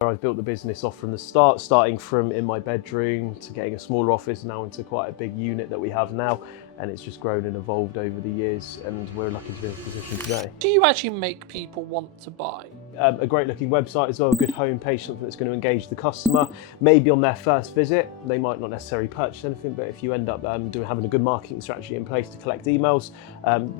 I've built the business off from the start, starting from in my bedroom to getting a smaller office now into quite a big unit that we have now, and it's just grown and evolved over the years, and we're lucky to be in this position today. Do you actually make people want to buy? A great looking website as well, a good homepage, something that's going to engage the customer. Maybe on their first visit, they might not necessarily purchase anything, but if you end up having a good marketing strategy in place to collect emails,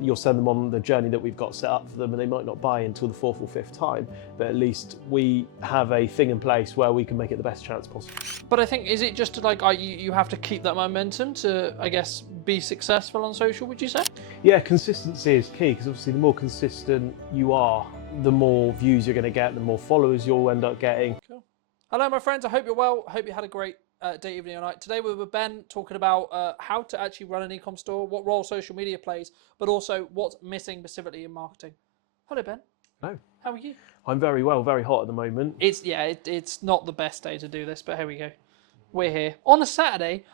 you'll send them on the journey that we've got set up for them, and they might not buy until the fourth or fifth time, but at least we have a thing in place where we can make it the best chance possible. But I think, is it just like you have to keep that momentum to, I guess, be successful on social, would you say? Yeah, consistency is key, because obviously the more consistent you are, the more views you're going to get, the more followers you'll end up getting. Cool. Hello, my friends. I hope you're well. I hope you had a great day, evening, or night. Today we're with Ben talking about how to actually run an e-com store, what role social media plays, but also what's missing specifically in marketing. Hello, Ben. Hello. How are you? I'm very well, very hot at the moment. It's not the best day to do this, but here we go. We're here on a Saturday,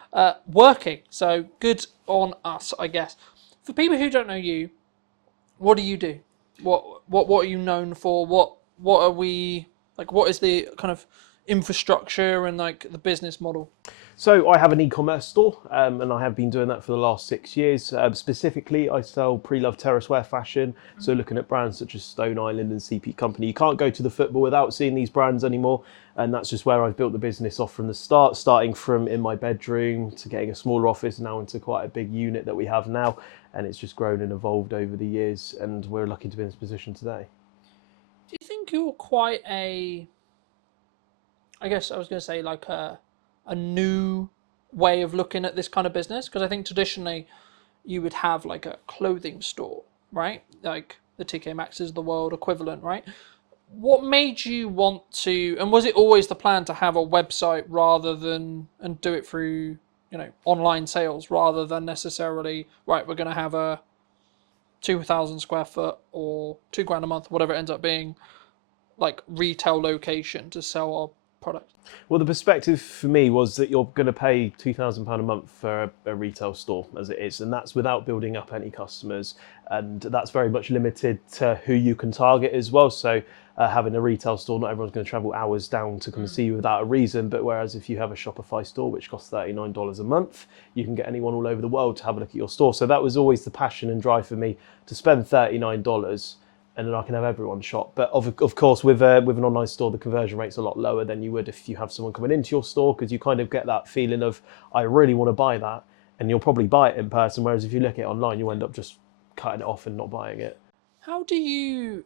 working. So good on us, I guess. For people who don't know you, what do you do? What are you known for? What are we like? What is the kind of infrastructure and like the business model? So I have an e-commerce store, and I have been doing that for the last 6 years. Specifically, I sell pre-loved terrace wear fashion. So looking at brands such as Stone Island and CP Company. You can't go to the football without seeing these brands anymore. And that's just where I've built the business off from the start, starting from in my bedroom to getting a smaller office now into quite a big unit that we have now. And it's just grown and evolved over the years, and we're lucky to be in this position today. Do you think you're quite I guess I was going to say like a new way of looking at this kind of business? Because I think traditionally you would have like a clothing store, right? Like the TK Maxx's of the world equivalent, right? What made you want to, and was it always the plan to have a website rather than, and do it through, online sales rather than necessarily, right, we're going to have a 2,000 square foot or $2,000 a month, whatever it ends up being, like retail location to sell our product? Well, the perspective for me was that you're going to pay £2,000 a month for a retail store as it is, and that's without building up any customers, and that's very much limited to who you can target as well. So having a retail store, not everyone's going to travel hours down to come and see you without a reason, but whereas if you have a Shopify store which costs $39 a month, you can get anyone all over the world to have a look at your store. So that was always the passion and drive for me, to spend $39 and then I can have everyone shop. But of course, with an online store, the conversion rate's a lot lower than you would if you have someone coming into your store, because you kind of get that feeling of, I really want to buy that, and you'll probably buy it in person, whereas if you look at it online, you end up just cutting it off and not buying it. How do you,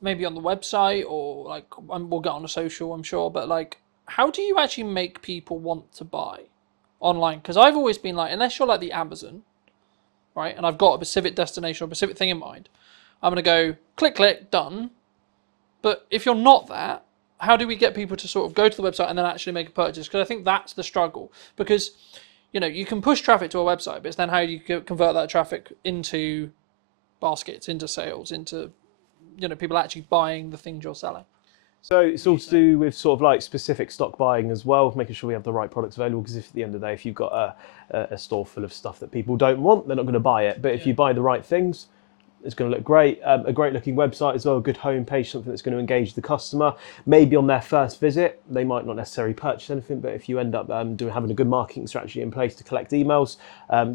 maybe on the website or like, we'll get on the social, I'm sure, but like, how do you actually make people want to buy online? Because I've always been like, unless you're like the Amazon, right, and I've got a specific destination or a specific thing in mind, I'm going to go click, click, done. But if you're not that, how do we get people to sort of go to the website and then actually make a purchase? Because I think that's the struggle. Because, you can push traffic to a website, but it's then how do you convert that traffic into baskets, into sales, into, people actually buying the things you're selling? So it's all to do with sort of like specific stock buying as well, making sure we have the right products available, because if at the end of the day, if you've got a store full of stuff that people don't want, they're not going to buy it. But if you buy the right things, it's going to look great. A great looking website as well, a good homepage, something that's going to engage the customer. Maybe on their first visit, they might not necessarily purchase anything, but if you end up having a good marketing strategy in place to collect emails,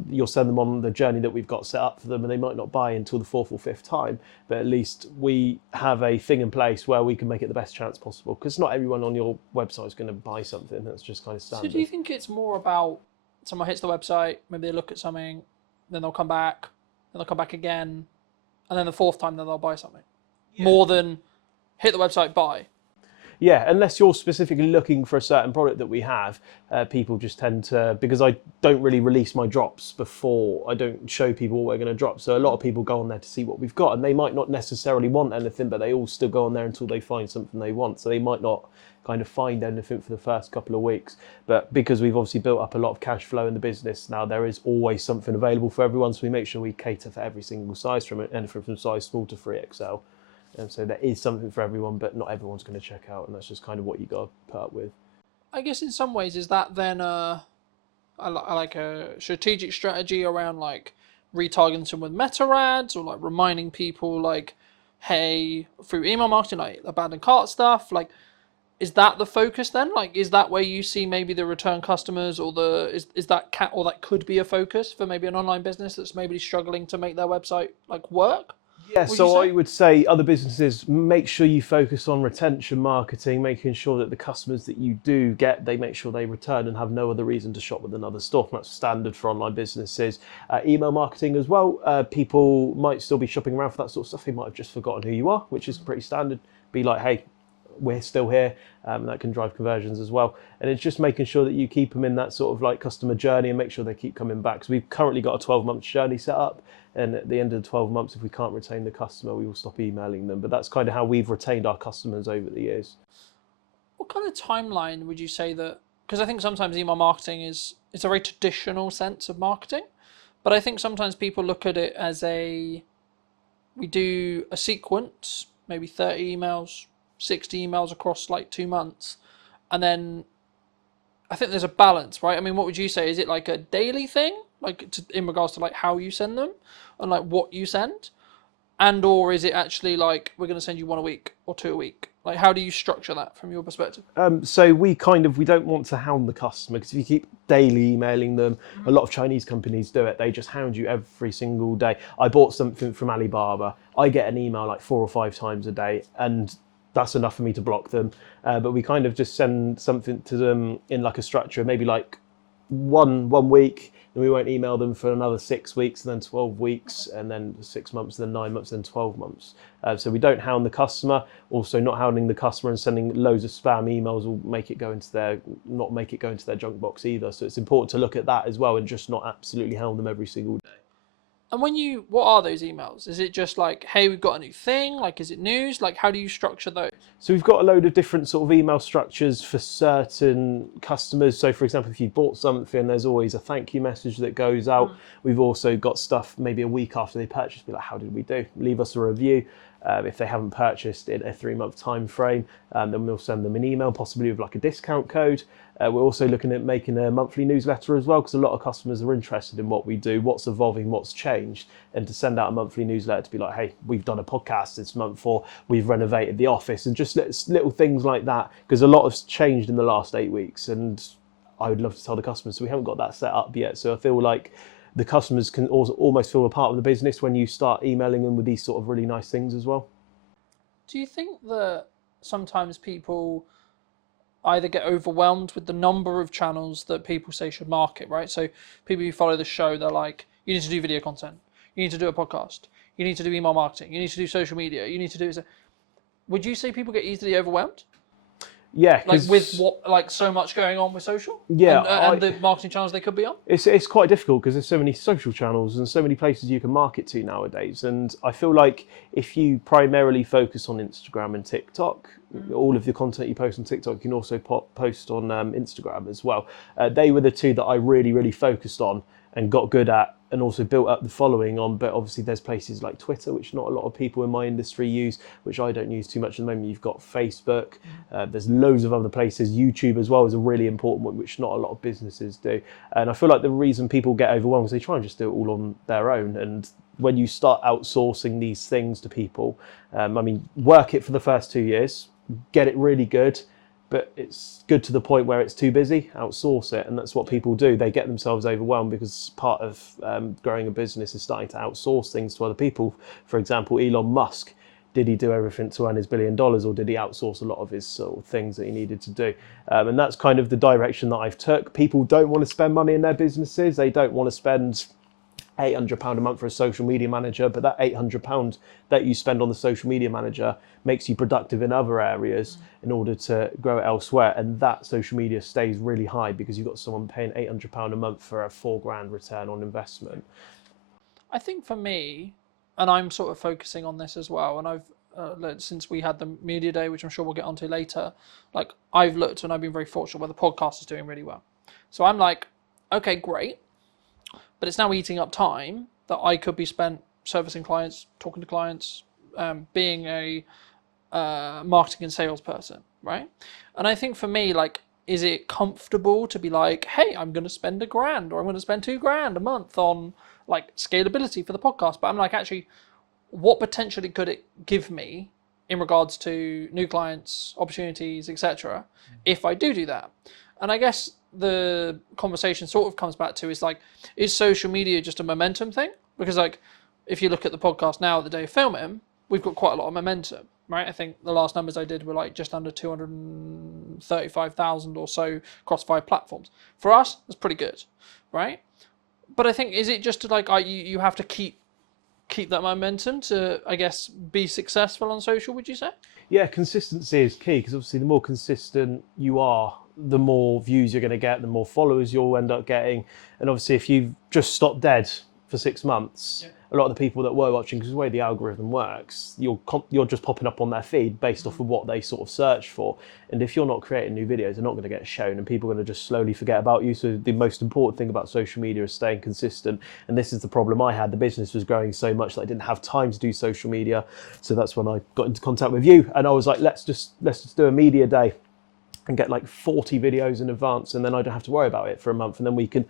you'll send them on the journey that we've got set up for them, and they might not buy until the fourth or fifth time, but at least we have a thing in place where we can make it the best chance possible, because not everyone on your website is going to buy something. That's just kind of standard. So do you think it's more about someone hits the website, maybe they look at something, then they'll come back, then they'll come back again, and then the fourth time, then they'll buy something, more than hit the website, buy? Yeah, unless you're specifically looking for a certain product that we have, people just tend to, because I don't really release my drops before, I don't show people what we're going to drop. So a lot of people go on there to see what we've got, and they might not necessarily want anything, but they all still go on there until they find something they want. So they might not kind of find anything for the first couple of weeks. But because we've obviously built up a lot of cash flow in the business now, there is always something available for everyone. So we make sure we cater for every single size, from anything from size small to 3XL. And so there is something for everyone, but not everyone's going to check out, and that's just kind of what you got to put up with. I guess in some ways, is that then like a strategic strategy around like retargeting with meta ads, or like reminding people like, hey, through email marketing, like abandoned cart stuff, like is that the focus then? Like, is that where you see maybe the return customers, or is that or that could be a focus for maybe an online business that's maybe struggling to make their website like work? Yeah, Would you so I say? would say other businesses, make sure you focus on retention marketing, making sure that the customers that you do get, they make sure they return and have no other reason to shop with another store. That's standard for online businesses. Email marketing as well. People might still be shopping around for that sort of stuff. They might have just forgotten who you are, which is pretty standard. Be like, hey, we're still here. That can drive conversions as well. And it's just making sure that you keep them in that sort of like customer journey and make sure they keep coming back. So we've currently got a 12-month journey set up. And at the end of the 12 months, if we can't retain the customer, we will stop emailing them. But that's kind of how we've retained our customers over the years. What kind of timeline would you say that? Because I think sometimes email marketing it's a very traditional sense of marketing, but I think sometimes people look at it as we do a sequence, maybe 30 emails, 60 emails across like 2 months, and then I think there's a balance, right? I mean, what would you say? Is it like a daily thing, like in regards to like how you send them and like what you send? And or is it actually like we're going to send you 1 a week or 2 a week? Like, how do you structure that from your perspective? So we don't want to hound the customer, because if you keep daily emailing them, a lot of Chinese companies do it. They just hound you every single day. I bought something from Alibaba. I get an email like 4 or 5 times a day, and that's enough for me to block them. But we kind of just send something to them in like a structure, maybe like one week, and we won't email them for another 6 weeks, and then 12 weeks, and then 6 months, then 9 months, then 12 months. So we don't hound the customer. Also, not hounding the customer and sending loads of spam emails will not make it go into their junk box either. So it's important to look at that as well, and just not absolutely hound them every single day. And what are those emails? Is it just like, hey, we've got a new thing? Like, is it news? Like, how do you structure those? So we've got a load of different sort of email structures for certain customers. So for example, if you bought something, there's always a thank you message that goes out. We've also got stuff maybe a week after they purchase, be like, how did we do? Leave us a review. If they haven't purchased in a 3-month time frame, then we'll send them an email, possibly with like a discount code. We're also looking at making a monthly newsletter as well, because a lot of customers are interested in what we do, what's evolving, what's changed, and to send out a monthly newsletter to be like, hey, we've done a podcast this month, or we've renovated the office, and just little things like that, because a lot has changed in the last 8 weeks, and I would love to tell the customers. So we haven't got that set up yet. So I feel like the customers can also almost feel a part of the business when you start emailing them with these sort of really nice things as well. Do you think that sometimes people either get overwhelmed with the number of channels that people say should market, right? So people who follow the show, they're like, you need to do video content, you need to do a podcast, you need to do email marketing, you need to do social media, you need to do... Would you say people get easily overwhelmed? Yeah, like with what, like so much going on with social, yeah, and the marketing channels they could be on. It's quite difficult because there's so many social channels and so many places you can market to nowadays. And I feel like if you primarily focus on Instagram and TikTok, all of the content you post on TikTok, you can also post on Instagram as well. They were the two that I really focused on and got good at, and also built up the following on. But obviously there's places like Twitter, which not a lot of people in my industry use, which I don't use too much at the moment. You've got Facebook, there's loads of other places. YouTube as well is a really important one, which not a lot of businesses do. And I feel like the reason people get overwhelmed is they try and just do it all on their own. And when you start outsourcing these things to people, work it for the first 2 years, get it really good, but it's good to the point where it's too busy, outsource it. And that's what people do. They get themselves overwhelmed because part of growing a business is starting to outsource things to other people. For example, Elon Musk, did he do everything to earn his $1 billion, or did he outsource a lot of his sort of things that he needed to do? And that's kind of the direction that I've took. People don't want to spend money in their businesses. They don't want to spend £800 a month for a social media manager, but that £800 that you spend on the social media manager makes you productive in other areas in order to grow it elsewhere. And that social media stays really high because you've got someone paying £800 a month for a £4,000 return on investment. I think for me, and I'm sort of focusing on this as well, and I've since we had the media day, which I'm sure we'll get onto later, like I've looked and I've been very fortunate where the podcast is doing really well. So I'm like, okay, great. But it's now eating up time that I could be spent servicing clients, talking to clients, being a marketing and sales person, right? And I think for me, like, is it comfortable to be like, hey, I'm going to spend $1,000 or I'm going to spend $2,000 a month on like scalability for the podcast? But I'm like, actually, what potentially could it give me in regards to new clients, opportunities, etc. if I do that. And I guess the conversation sort of comes back to is social media just a momentum thing? Because if you look at the podcast now, the day of filming, we've got quite a lot of momentum, right? I think the last numbers I did were just under 235,000 or so across 5 platforms. For us, that's pretty good, right? But I think, is it just you have to keep that momentum to, I guess, be successful on social, would you say? Yeah, consistency is key, because obviously the more consistent you are, the more views you're going to get, the more followers you'll end up getting. And obviously if you've just stopped dead for 6 months, a lot of the people that were watching, because the way the algorithm works, you're just popping up on their feed based off of what they sort of search for. And if you're not creating new videos, they're not going to get shown, and people are going to just slowly forget about you. So the most important thing about social media is staying consistent. And this is the problem I had. The business was growing so much that I didn't have time to do social media. So that's when I got into contact with you, and I was like, let's just do a media day and get 40 videos in advance, and then I don't have to worry about it for a month. And then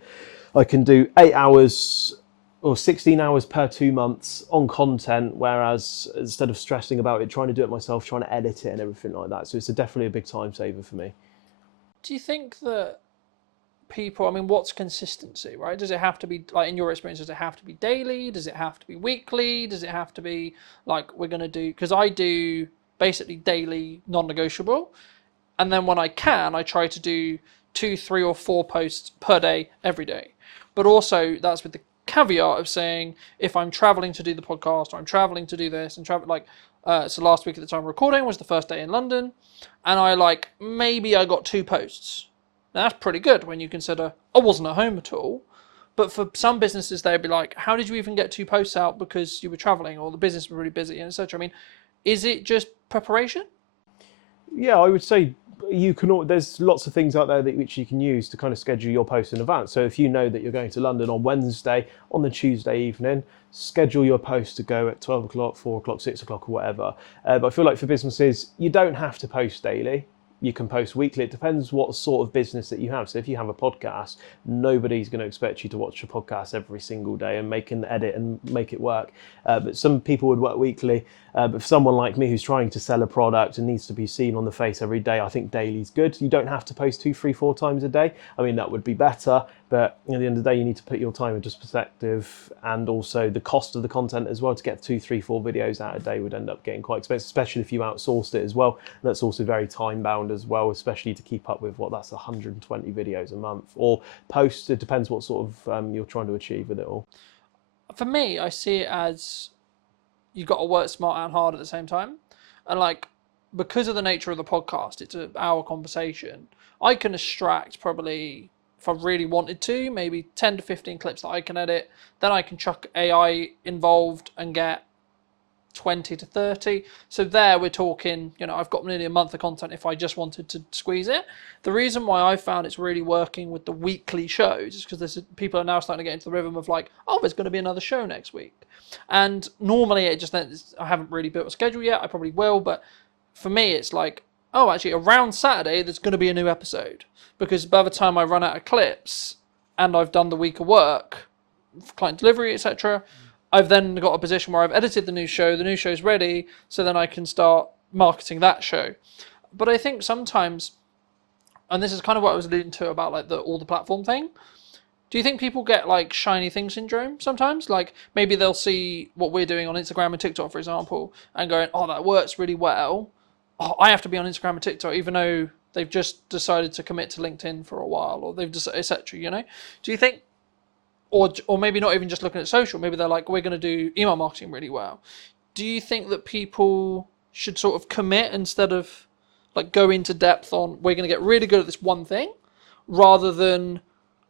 I can do 8 hours or 16 hours per 2 months on content, whereas instead of stressing about it, trying to do it myself, trying to edit it and everything like that. So it's definitely a big time saver for me. Do you think that people, what's consistency, right? Does it have to be, in your experience, does it have to be daily? Does it have to be weekly? Does it have to be we're going to do, because I do basically daily non-negotiable. And then when I can, I try to do 2, 3 or 4 posts per day, every day. But also that's with the caveat of saying, if I'm traveling to do the podcast, or I'm traveling to do this and travel, so last week at the time of recording was the first day in London, and I maybe I got 2 posts. Now that's pretty good when you consider I wasn't at home at all. But for some businesses, they'd be like, how did you even get 2 posts out because you were traveling, or the business was really busy, and etc. Is it just preparation? Yeah, I would say there's lots of things out there which you can use to kind of schedule your posts in advance. So if you know that you're going to London on Wednesday, on the Tuesday evening, schedule your post to go at 12 o'clock, 4 o'clock, 6 o'clock or whatever. But I feel like for businesses, you don't have to post daily. You can post weekly. It depends what sort of business that you have. So if you have a podcast, nobody's going to expect you to watch a podcast every single day and make an edit and make it work. But some people would work weekly. But for someone like me who's trying to sell a product and needs to be seen on the face every day, I think daily's good. You don't have to post 2, 3, 4 times a day. That would be better. But at the end of the day, you need to put your time into perspective, and also the cost of the content as well. To get 2, 3, 4 videos out a day would end up getting quite expensive, especially if you outsourced it as well. And that's also very time bound as well, especially to keep up with that's 120 videos a month or posts. It depends what sort of you're trying to achieve with it all. For me, I see it as you've got to work smart and hard at the same time. And because of the nature of the podcast, it's an hour conversation. I can extract probably, if I really wanted to, maybe 10 to 15 clips that I can edit. Then I can chuck AI involved and get 20 to 30. So there we're talking, I've got nearly a month of content if I just wanted to squeeze it. The reason why I found it's really working with the weekly shows is because people are now starting to get into the rhythm of there's going to be another show next week. And normally I haven't really built a schedule yet. I probably will, but for me it's actually around Saturday there's going to be a new episode, because by the time I run out of clips and I've done the week of work, client delivery, etc., I've then got a position where I've edited the new show's ready, so then I can start marketing that show. But I think sometimes, and this is kind of what I was alluding to about all the platform thing, do you think people get shiny thing syndrome sometimes? Maybe they'll see what we're doing on Instagram and TikTok, for example, and going, oh, that works really well. Oh, I have to be on Instagram and TikTok, even though they've just decided to commit to LinkedIn for a while, or they've just, etc. Do you think, or maybe not even just looking at social, maybe they're we're going to do email marketing really well. Do you think that people should sort of commit instead of go into depth on, we're going to get really good at this one thing, rather than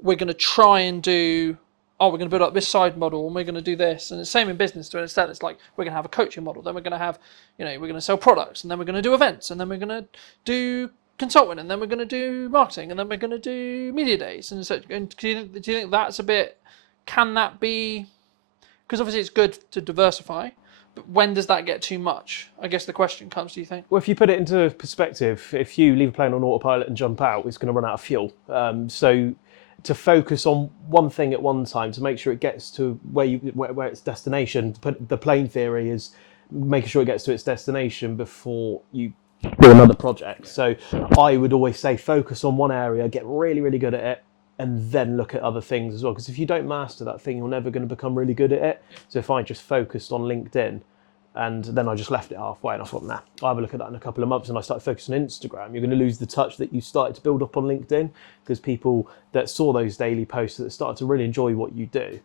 we're going to try and do, we're going to build up this side model and we're going to do this. And it's the same in business. To an extent, it's we're going to have a coaching model, then we're going to have, we're going to sell products, and then we're going to do events, and then we're going to do consulting, and then we're going to do marketing, and then we're going to do media days. And so, do you think that's a bit, can that be, because obviously it's good to diversify, but when does that get too much? I guess the question comes, do you think? Well, if you put it into perspective, if you leave a plane on autopilot and jump out, it's going to run out of fuel. So to focus on one thing at one time, to make sure it gets to where its destination, the plane theory is making sure it gets to its destination before you do another project. So I would always say focus on one area, get really, really good at it, and then look at other things as well. Because if you don't master that thing, you're never going to become really good at it. So if I just focused on LinkedIn and then I just left it halfway and I thought, nah, I'll have a look at that in a couple of months, and I started focusing on Instagram, you're going to lose the touch that you started to build up on LinkedIn, because people that saw those daily posts that started to really enjoy what you do,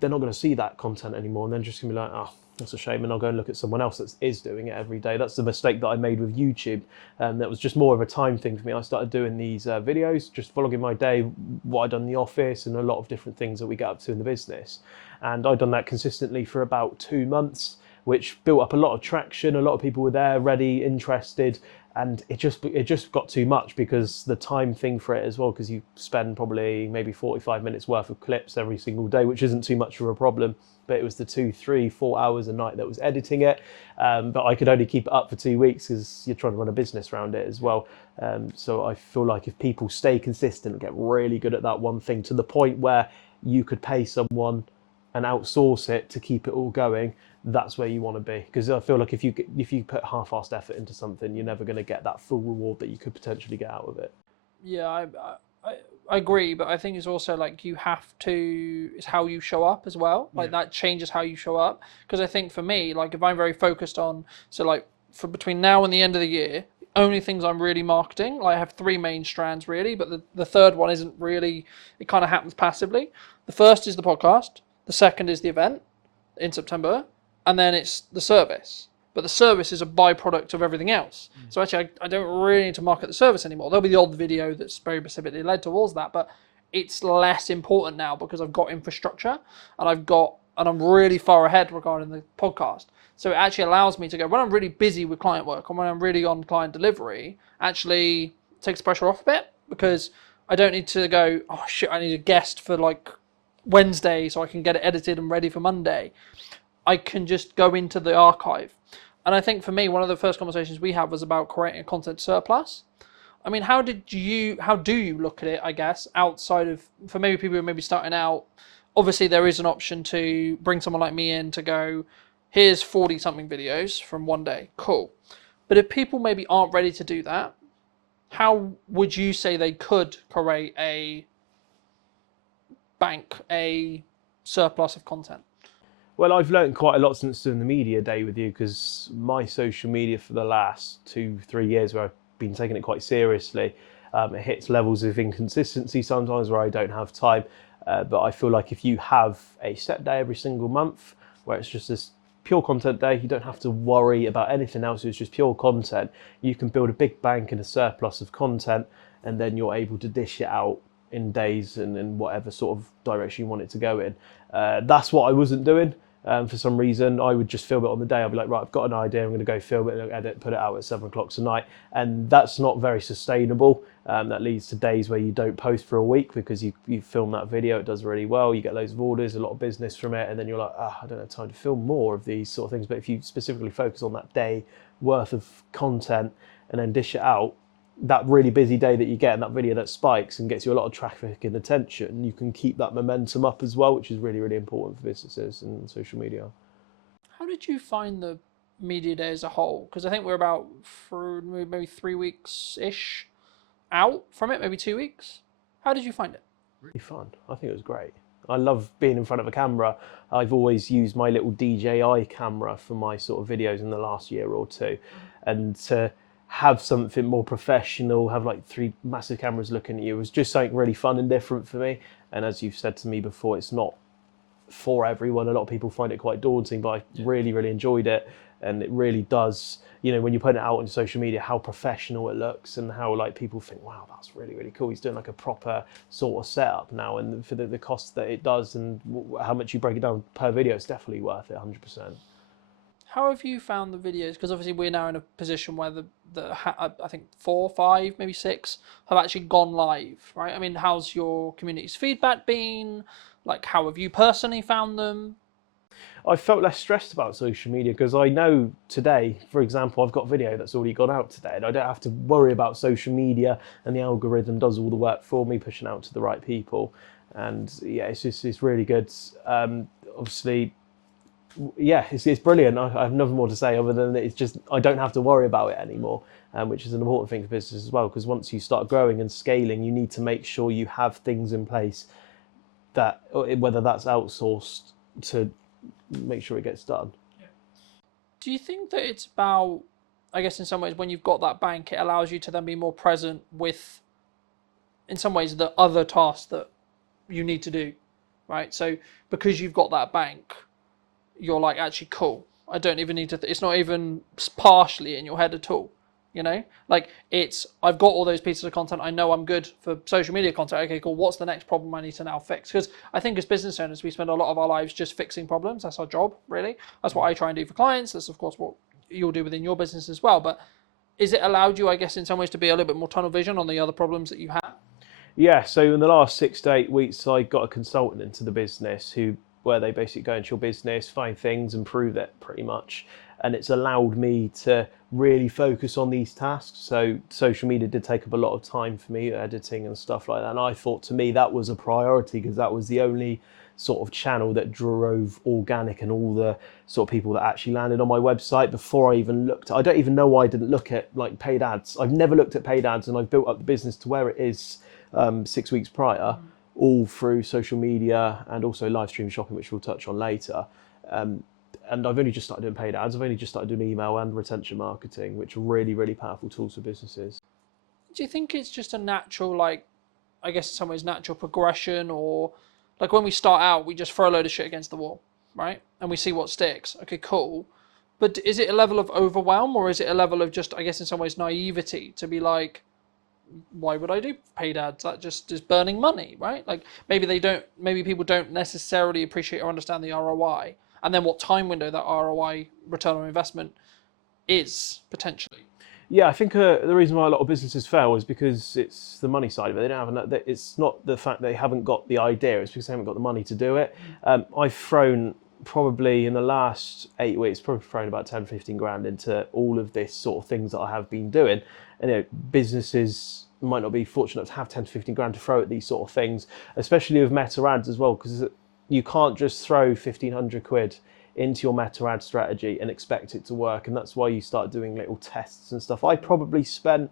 they're not going to see that content anymore, and they're just going to be like, oh, that's a shame, and I'll go and look at someone else that is doing it every day. That's the mistake that I made with YouTube, and that was just more of a time thing for me. I started doing these videos, just vlogging my day, what I'd done in the office, and a lot of different things that we get up to in the business. And I'd done that consistently for about 2 months, which built up a lot of traction. A lot of people were there, ready, interested, and it just got too much, because the time thing for it as well, because you spend probably maybe 45 minutes worth of clips every single day, which isn't too much of a problem, but it was the 2, 3, 4 hours a night that was editing it. But I could only keep it up for 2 weeks, because you're trying to run a business around it as well. So I feel like if people stay consistent and get really good at that one thing, to the point where you could pay someone and outsource it to keep it all going, that's where you want to be. Because I feel like if you put half-assed effort into something, you're never going to get that full reward that you could potentially get out of it. Yeah, I agree, but I think it's also like you have to, it's how you show up as well. Like that changes how you show up. Because I think for me, like if I'm very focused on, so like for between now and the end of the year, only things I'm really marketing, like I have 3 main strands really, but the third one isn't really, it kind of happens passively. The first is the podcast, the second is the event in September, and then it's the service. But the service is a byproduct of everything else. So actually, I don't really need to market the service anymore. There'll be the odd video that's very specifically led towards that, but it's less important now because I've got infrastructure and I'm really far ahead regarding the podcast. So it actually allows me to go, when I'm really busy with client work and when I'm really on client delivery, actually takes the pressure off a bit, because I don't need to go, oh shit, I need a guest for like Wednesday so I can get it edited and ready for Monday. I can just go into the archive. And I think for me, one of the first conversations we had was about creating a content surplus. I mean, how do you look at it, I guess, outside of, for maybe people who may be starting out, obviously there is an option to bring someone like me in to go, here's 40 something videos from one day, cool. But if people maybe aren't ready to do that, how would you say they could create a bank, a surplus of content? Well, I've learned quite a lot since doing the media day with you, because my social media for the last 2-3 years, where I've been taking it quite seriously, it hits levels of inconsistency sometimes where I don't have time. But I feel like if you have a set day every single month where it's just this pure content day, you don't have to worry about anything else, it's just pure content, you can build a big bank and a surplus of content, and then you're able to dish it out in days and in whatever sort of direction you want it to go in. That's what I wasn't doing. For some reason, I would just film it on the day. I'd be like, right, I've got an idea, I'm going to go film it, edit, put it out at 7 o'clock tonight. And that's not very sustainable. That leads to days where you don't post for a week because you film that video, it does really well, you get loads of orders, a lot of business from it, and then you're like, I don't have time to film more of these sort of things. But if you specifically focus on that day worth of content and then dish it out, that really busy day that you get and that video that spikes and gets you a lot of traffic and attention, you can keep that momentum up as well, which is really, really important for businesses and social media. How did you find the media day as a whole? Because I think we're about for maybe 3 weeks-ish out from it, maybe 2 weeks. How did you find it? Really fun. I think it was great. I love being in front of a camera. I've always used my little DJI camera for my sort of videos in the last year or two. And to have something more professional, have like 3 massive cameras looking at you, was just something really fun and different for me. And as you've said to me before, it's not for everyone. A lot of people find it quite daunting, but I really, really enjoyed it. And it really does, when you put it out on social media, how professional it looks and how like people think, wow, that's really, really cool. He's doing like a proper sort of setup now. And for the cost that it does and how much you break it down per video, it's definitely worth it, 100%. How have you found the videos? Because obviously we're now in a position where I think 4, 5, maybe 6 have actually gone live, right? I mean, how's your community's feedback been? Like, how have you personally found them? I felt less stressed about social media because I know today, for example, I've got video that's already gone out today and I don't have to worry about social media, and the algorithm does all the work for me, pushing out to the right people. And yeah, it's really good. Obviously, Yeah, it's brilliant. I have nothing more to say other than it's just I don't have to worry about it anymore, which is an important thing for business as well. Because once you start growing and scaling, you need to make sure you have things in place that whether that's outsourced to make sure it gets done. Do you think that it's about, I guess in some ways, when you've got that bank, it allows you to then be more present with, in some ways, the other tasks that you need to do, right? So because you've got that bank, you're like, actually, cool. I don't even need to, it's not even partially in your head at all. You know, like I've got all those pieces of content. I know I'm good for social media content. Okay, cool. What's the next problem I need to now fix? Because I think as business owners, we spend a lot of our lives just fixing problems. That's our job, really. That's what I try and do for clients. That's, of course, what you'll do within your business as well. But is it allowed you, I guess, in some ways to be a little bit more tunnel vision on the other problems that you have? Yeah, so in the last 6 to 8 weeks, I got a consultant into the business where they basically go into your business, find things, improve it pretty much. And it's allowed me to really focus on these tasks. So social media did take up a lot of time for me, editing and stuff like that. And I thought to me that was a priority because that was the only sort of channel that drove organic and all the sort of people that actually landed on my website before I even looked. I don't even know why I didn't look at like paid ads. I've never looked at paid ads, and I've built up the business to where it is 6 weeks prior, all through social media and also live stream shopping, which we'll touch on later. And I've only just started doing paid ads. I've only just started doing email and retention marketing, which are really, really powerful tools for businesses. Do you think it's just a natural, like, I guess in some ways, natural progression, or like when we start out, we just throw a load of shit against the wall, right? And we see what sticks. Okay, cool. But is it a level of overwhelm, or is it a level of just, I guess in some ways, naivety to be like, why would I do paid ads? That just is burning money, right? Like maybe people don't necessarily appreciate or understand the ROI, and then what time window that ROI, return on investment, is potentially. Yeah, I think the reason why a lot of businesses fail is because it's the money side of it. They don't have enough. It's not the fact they haven't got the idea. It's because they haven't got the money to do it. I've thrown probably in the last 8 weeks, probably thrown about 10, 15 grand into all of this sort of things that I have been doing. And businesses might not be fortunate to have 10 to 15 grand to throw at these sort of things, especially with meta ads as well, because you can't just throw 1,500 quid into your meta ad strategy and expect it to work. And that's why you start doing little tests and stuff. I probably spent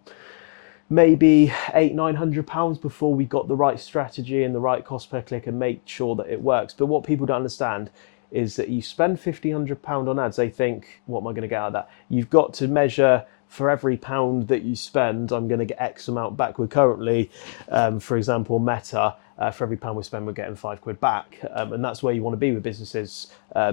maybe £800-900 before we got the right strategy and the right cost per click and make sure that it works. But what people don't understand is that you spend £1,500 on ads, they think, what am I going to get out of that? You've got to measure for every pound that you spend, I'm going to get X amount back. We're currently, for example, Meta, for every pound we spend, we're getting £5 back. And that's where you want to be with businesses.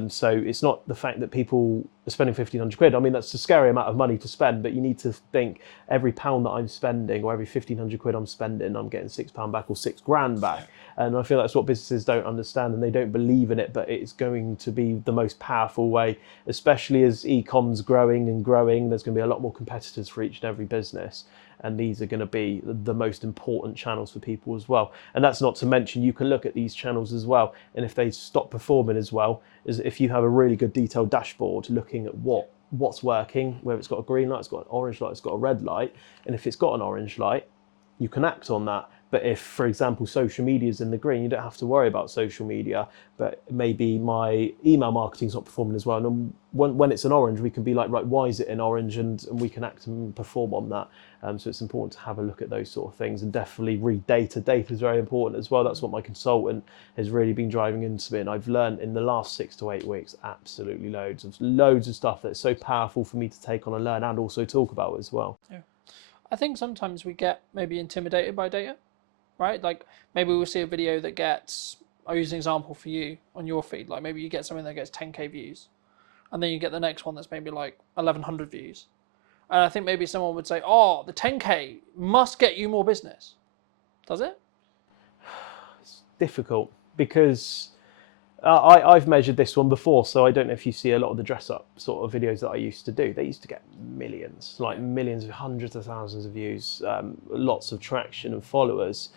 So it's not the fact that people are spending 1,500 quid. I mean, that's a scary amount of money to spend, but you need to think every pound that I'm spending or every 1,500 quid I'm spending, I'm getting £6 back or 6 grand back. And I feel that's what businesses don't understand and they don't believe in it, but it's going to be the most powerful way, especially as e-com's growing and growing. There's going to be a lot more competitors for each and every business. And these are going to be the most important channels for people as well. And that's not to mention, you can look at these channels as well. And if they stop performing as well, as if you have a really good detailed dashboard looking at what's working, whether it's got a green light, it's got an orange light, it's got a red light. And if it's got an orange light, you can act on that. But if, for example, social media is in the green, you don't have to worry about social media. But maybe my email marketing's not performing as well. And when it's an orange, we can be like, right, why is it in orange? And we can act and perform on that. So it's important to have a look at those sort of things and definitely read data. Data is very important as well. That's what my consultant has really been driving into me. And I've learned in the last 6 to 8 weeks, absolutely loads of stuff that's so powerful for me to take on and learn and also talk about as well. Yeah. I think sometimes we get maybe intimidated by data, right? Like maybe we'll see a video that gets, I'll use an example for you on your feed. Like maybe you get something that gets 10K views and then you get the next one that's maybe like 1,100 views. And I think maybe someone would say, oh, the 10K must get you more business. Does it? It's difficult because I've measured this one before, so I don't know if you see a lot of the dress up sort of videos that I used to do. They used to get millions, like millions, hundreds of thousands of views, lots of traction and followers.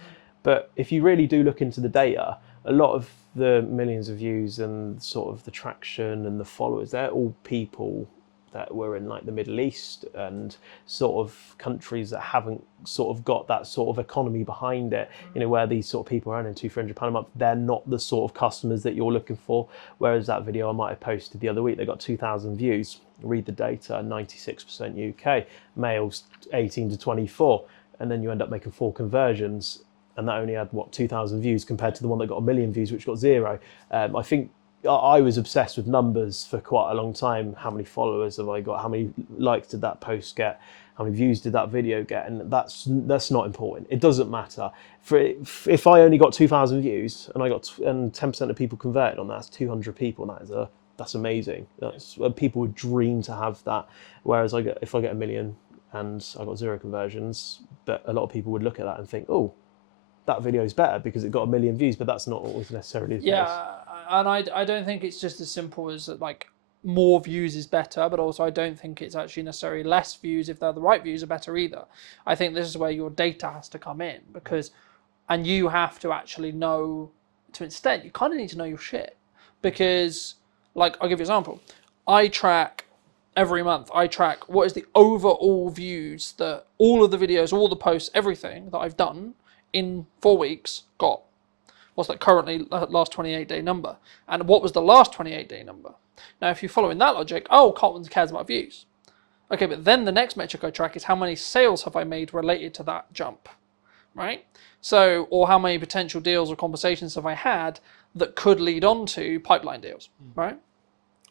But if you really do look into the data, a lot of the millions of views and sort of the traction and the followers, they're all people that were in like the Middle East and sort of countries that haven't sort of got that sort of economy behind it, where these sort of people are earning £200-300 a month, they're not the sort of customers that you're looking for. Whereas that video I might have posted the other week, they got 2,000 views. Read the data, 96% UK, males 18 to 24, and then you end up making 4 conversions, and that only had 2,000 views compared to the one that got 1 million views, which got 0. I think I was obsessed with numbers for quite a long time. How many followers have I got? How many likes did that post get? How many views did that video get? And that's not important. It doesn't matter. If I only got 2,000 views and 10% of people converted on that, that's 200 people. That's amazing. That's people would dream to have that. Whereas if I get 1 million and I got 0 conversions, but a lot of people would look at that and think, oh, that video is better because it got 1 million views, but that's not always necessarily the case. And I don't think it's just as simple as like more views is better, but also I don't think it's actually necessarily less views if they're the right views are better either. I think this is where your data has to come in, and you have to actually know, to an extent, you kind of need to know your shit, because like, I'll give you an example. I track every month, what is the overall views that all of the videos, all the posts, everything that I've done in 4 weeks got. What's that currently last 28-day number? And what was the last 28-day number? Now, if you're following that logic, Cotton cares about views. Okay, but then the next metric I track is how many sales have I made related to that jump, right? So, or how many potential deals or conversations have I had that could lead on to pipeline deals, right?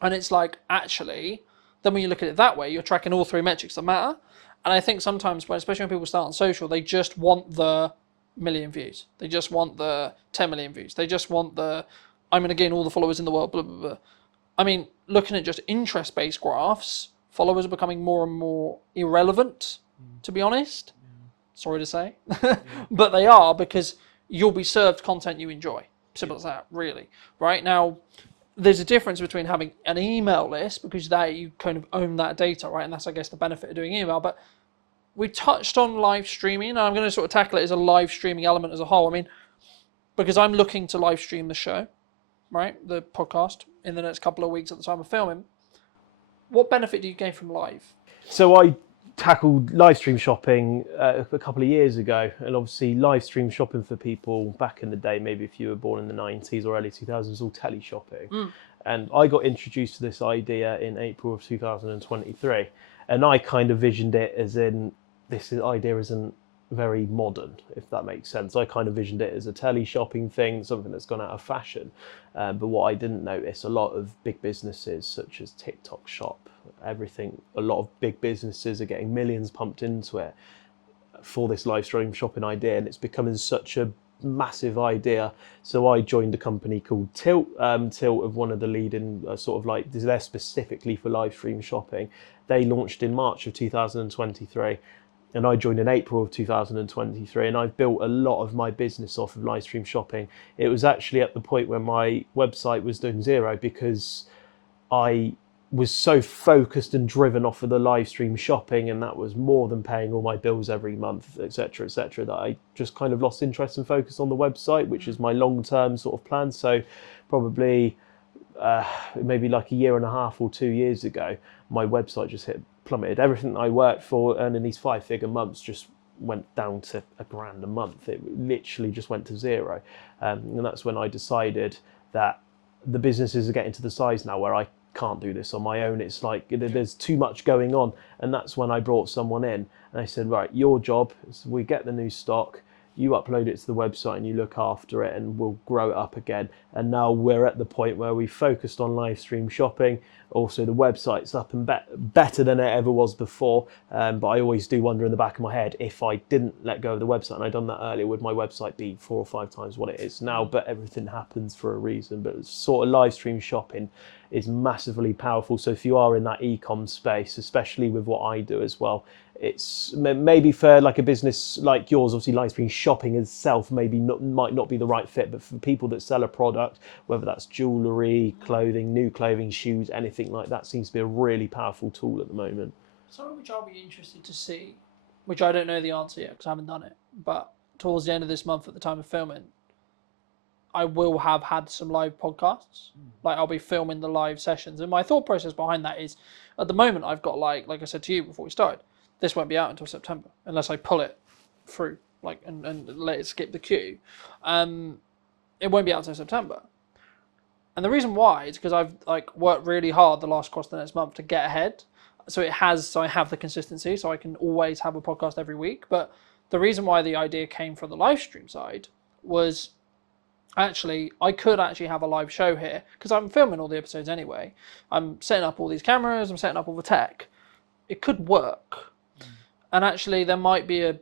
And it's like, actually, then when you look at it that way, you're tracking all 3 metrics that matter. And I think sometimes, especially when people start on social, they just want the million views. They just want the 10 million views. They just want I'm going to gain all the followers in the world, blah, blah, blah. I mean, looking at just interest-based graphs, followers are becoming more and more irrelevant, to be honest. Sorry to say. But they are, because you'll be served content you enjoy. Simple as that, really. Right? Now, there's a difference between having an email list, because there you kind of own that data, right? And that's, I guess, the benefit of doing email. But we touched on live streaming, and I'm going to sort of tackle it as a live streaming element as a whole. I mean, because I'm looking to live stream the show, right? The podcast in the next couple of weeks at the time of filming. What benefit do you gain from live? So I tackled live stream shopping a couple of years ago, and obviously live stream shopping for people back in the day, maybe if you were born in the 90s or early 2000s, was all tele shopping. And I got introduced to this idea in April of 2023, and I kind of visioned it as in, this idea isn't very modern, if that makes sense. I kind of visioned it as a tele shopping thing, something that's gone out of fashion. But what I didn't notice, a lot of big businesses such as TikTok Shop, a lot of big businesses are getting millions pumped into it for this live stream shopping idea, and it's becoming such a massive idea. So I joined a company called Tilt. Tilt of one of the leading sort of like, they're specifically for live stream shopping. They launched in March of 2023. And I joined in April of 2023, and I've built a lot of my business off of live stream shopping. It was actually at the point where my website was doing 0, because I was so focused and driven off of the live stream shopping, and that was more than paying all my bills every month, etc., that I just kind of lost interest and focus on the website, which is my long-term sort of plan. So probably maybe like a year and a half or 2 years ago, my website just plummeted. Everything I worked for, earning these 5-figure months, just went down to £1,000 a month. It literally just went to 0. And that's when I decided that the businesses are getting to the size now where I can't do this on my own. It's like there's too much going on. And that's when I brought someone in, and I said, right, your job is we get the new stock, you upload it to the website and you look after it, and we'll grow it up again. And now we're at the point where we focused on live stream shopping. Also, the website's up and better than it ever was before. But I always do wonder in the back of my head, if I didn't let go of the website and I'd done that earlier, would my website be 4 or 5 times what it is now? But everything happens for a reason. But sort of live stream shopping is massively powerful. So if you are in that e-com space, especially with what I do as well, it's maybe for like a business like yours, obviously live stream shopping itself might not be the right fit, but for people that sell a product, whether that's jewellery, clothing, new clothing, shoes, anything like that, seems to be a really powerful tool at the moment. Something which I'll be interested to see, which I don't know the answer yet because I haven't done it, but towards the end of this month at the time of filming, I will have had some live podcasts. Like I'll be filming the live sessions, and my thought process behind that is, at the moment I've got like I said to you before we started, this won't be out until September unless I pull it through and let it skip the queue. It won't be out until September, and the reason why is because I've like worked really hard the last course the next month to get ahead. So I have the consistency, so I can always have a podcast every week. But the reason why the idea came from the live stream side was, actually, I could actually have a live show here because I'm filming all the episodes anyway. I'm setting up all these cameras, I'm setting up all the tech. It could work. And actually there might be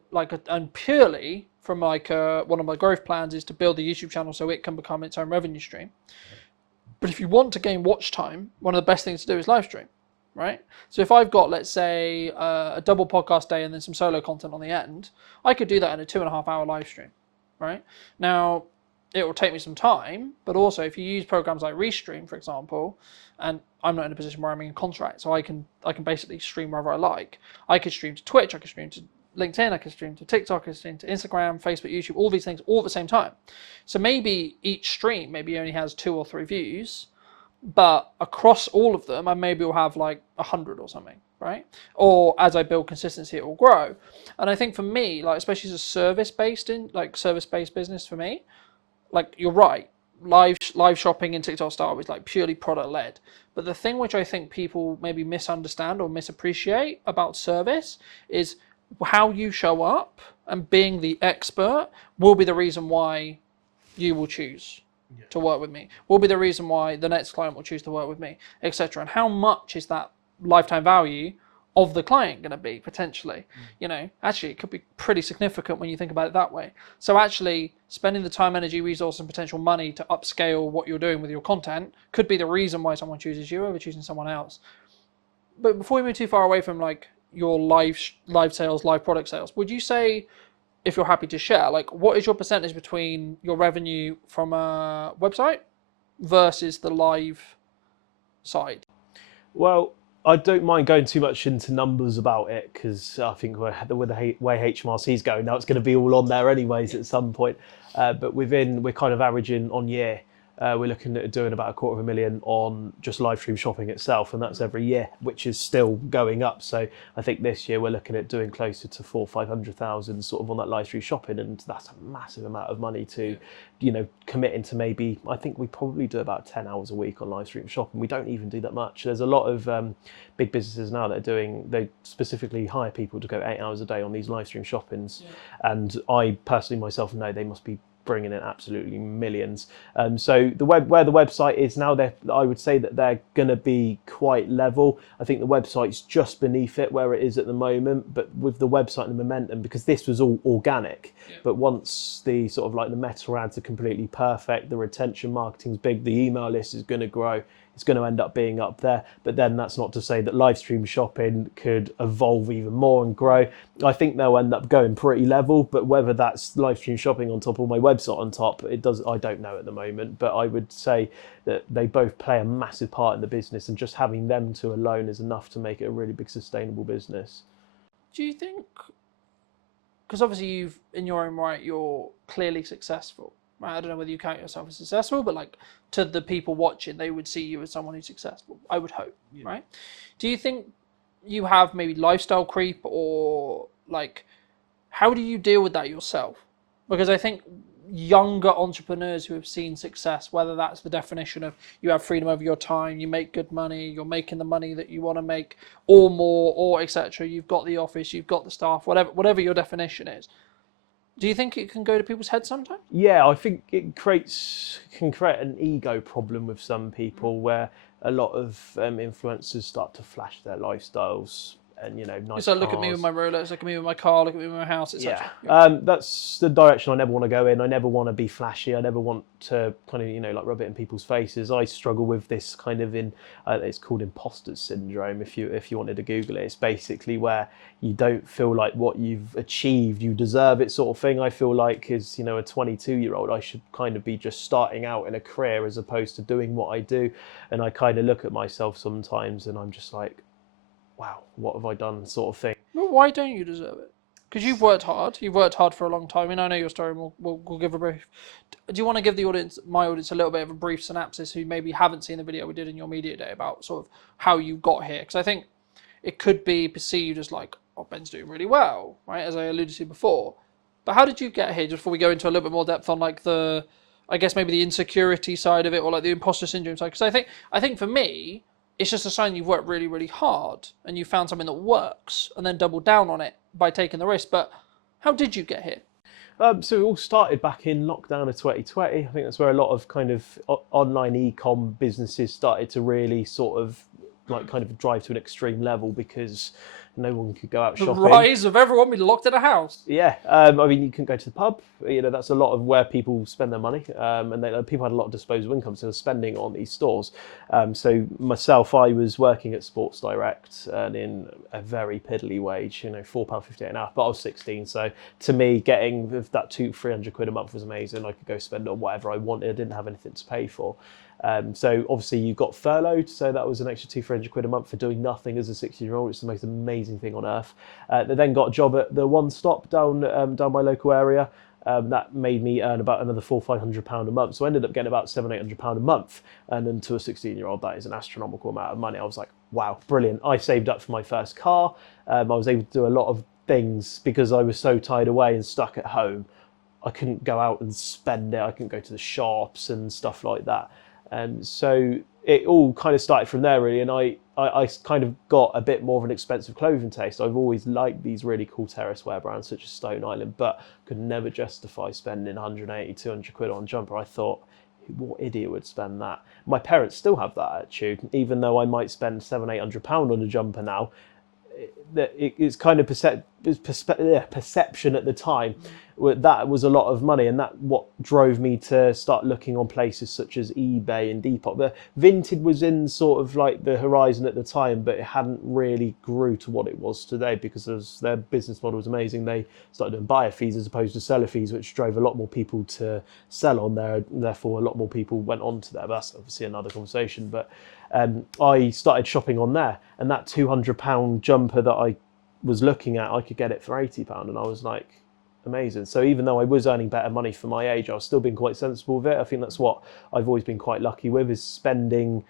and purely from one of my growth plans is to build the YouTube channel so it can become its own revenue stream. But if you want to gain watch time, one of the best things to do is live stream, right? So if I've got, let's say, a double podcast day and then some solo content on the end, I could do that in a 2.5 hour live stream, right? Now, it will take me some time, but also if you use programs like Restream, for example, and I'm not in a position where I'm in contract, so I can basically stream wherever I like. I could stream to Twitch, I could stream to LinkedIn, I could stream to TikTok, I could stream to Instagram, Facebook, YouTube, all these things all at the same time. So maybe each stream only has 2 or 3 views, but across all of them, I maybe will have like 100 or something, right? Or as I build consistency, it will grow. And I think for me, like especially as a service-based business for me, like you're right, live shopping in TikTok style is like purely product led. But the thing which I think people maybe misunderstand or misappreciate about service is how you show up, and being the expert will be the reason why you will choose to work with me, will be the reason why the next client will choose to work with me, etc. And how much is that lifetime value of the client going to be potentially? Actually it could be pretty significant when you think about it that way. So actually spending the time, energy, resource and potential money to upscale what you're doing with your content could be the reason why someone chooses you over choosing someone else. But before we move too far away from like your live sales, live product sales, would you say, if you're happy to share, like what is your percentage between your revenue from a website versus the live side? Well, I don't mind going too much into numbers about it because I think with the way HMRC is going now, it's going to be all on there anyways at some point. But we're kind of averaging on year. We're looking at doing about $250,000 on just live stream shopping itself, and that's every year, which is still going up. So I think this year we're looking at doing closer to 400,000-500,000 sort of on that live stream shopping, and that's a massive amount of money to, committing to maybe. I think we probably do about 10 hours a week on live stream shopping. We don't even do that much. There's a lot of big businesses now that they specifically hire people to go 8 hours a day on these live stream shoppings, and I personally myself know they must be bringing in absolutely millions. So where the website is now, I would say that they're going to be quite level. I think the website's just beneath it where it is at the moment, but with the website and the momentum, because this was all organic. But once the sort of like the meta ads are completely perfect, the retention marketing's big, the email list is going to grow. It's going to end up being up there. But then that's not to say that live stream shopping could evolve even more and grow. I think they'll end up going pretty level, but whether that's live stream shopping on top or my website on top, I don't know at the moment. But I would say that they both play a massive part in the business, and just having them two alone is enough to make it a really big sustainable business. Do you think, because obviously in your own right, you're clearly successful, right? I don't know whether you count yourself as successful, but like to the people watching, they would see you as someone who's successful, I would hope, right? Do you think you have maybe lifestyle creep, or like, how do you deal with that yourself? Because I think younger entrepreneurs who have seen success, whether that's the definition of you have freedom over your time, you make good money, you're making the money that you want to make or more, or etc., you've got the office, you've got the staff, whatever your definition is, do you think it can go to people's heads sometimes? Yeah, I think it can create an ego problem with some people, where a lot of influencers start to flash their lifestyles and nice So look cars. at me with my Rolex, look at me with my car, look at me with my house, etc. That's the direction I never want to go in. I never want to be flashy. I never want to kind of like rub it in people's faces. I struggle with this kind of it's called imposter syndrome. If you wanted to Google it, it's basically where you don't feel like what you've achieved you deserve it, sort of thing. I feel like as a 22-year-old, I should kind of be just starting out in a career as opposed to doing what I do. And I kind of look at myself sometimes and I'm just like, wow, what have I done, sort of thing. Well, why don't you deserve it? Because you've worked hard. You've worked hard for a long time. And I know your story, and we'll give a brief. Do you want to give the audience, my audience, a little bit of a brief synopsis who maybe haven't seen the video we did in your media day about sort of how you got here? Because I think it could be perceived as like, oh, Ben's doing really well, right? As I alluded to before. But how did you get here? Just before we go into a little bit more depth on like I guess maybe the insecurity side of it, or like the imposter syndrome side. Because I think for me, it's just a sign you've worked really, really hard and you found something that works and then doubled down on it by taking the risk. But how did you get here? So it all started back in lockdown of 2020. I think that's where a lot of kind of online e-com businesses started to really sort of like kind of drive to an extreme level because no one could go out shopping. The rise of everyone being locked in a house. Yeah, I mean, you couldn't go to the pub. That's a lot of where people spend their money, and people had a lot of disposable income, so they're spending on these stores. So myself, I was working at Sports Direct earning a very piddly wage, £4.58 an hour, but I was 16, so to me, getting that £200-300 a month was amazing. I could go spend on whatever I wanted. I didn't have anything to pay for. So obviously you got furloughed, so that was an extra £200-300 a month for doing nothing as a 16-year-old. It's the most amazing thing on earth. They then got a job at the One Stop down my local area. That made me earn about another £400-500 a month. So I ended up getting about £700-800 a month. And then to a 16-year-old, that is an astronomical amount of money. I was like, wow, brilliant. I saved up for my first car. I was able to do a lot of things because I was so tied away and stuck at home. I couldn't go out and spend it. I couldn't go to the shops and stuff like that. And so it all kind of started from there, really. And I kind of got a bit more of an expensive clothing taste. I've always liked these really cool terrace wear brands such as Stone Island, but could never justify spending 180-200 quid on a jumper. I thought, what idiot would spend that? My parents still have that attitude, even though I might spend £700-800 on a jumper now. It's kind of perception at the time. That was a lot of money, and that what drove me to start looking on places such as eBay and Depop. The Vinted was in sort of like the horizon at the time, but it hadn't really grew to what it was today because their business model was amazing. They started doing buyer fees as opposed to seller fees, which drove a lot more people to sell on there. Therefore, a lot more people went on to there. But that's obviously another conversation. But I started shopping on there, and that £200 jumper that I was looking at, I could get it for £80, and I was like, amazing. So even though I was earning better money for my age, I was still being quite sensible with it. I think that's what I've always been quite lucky with, is spending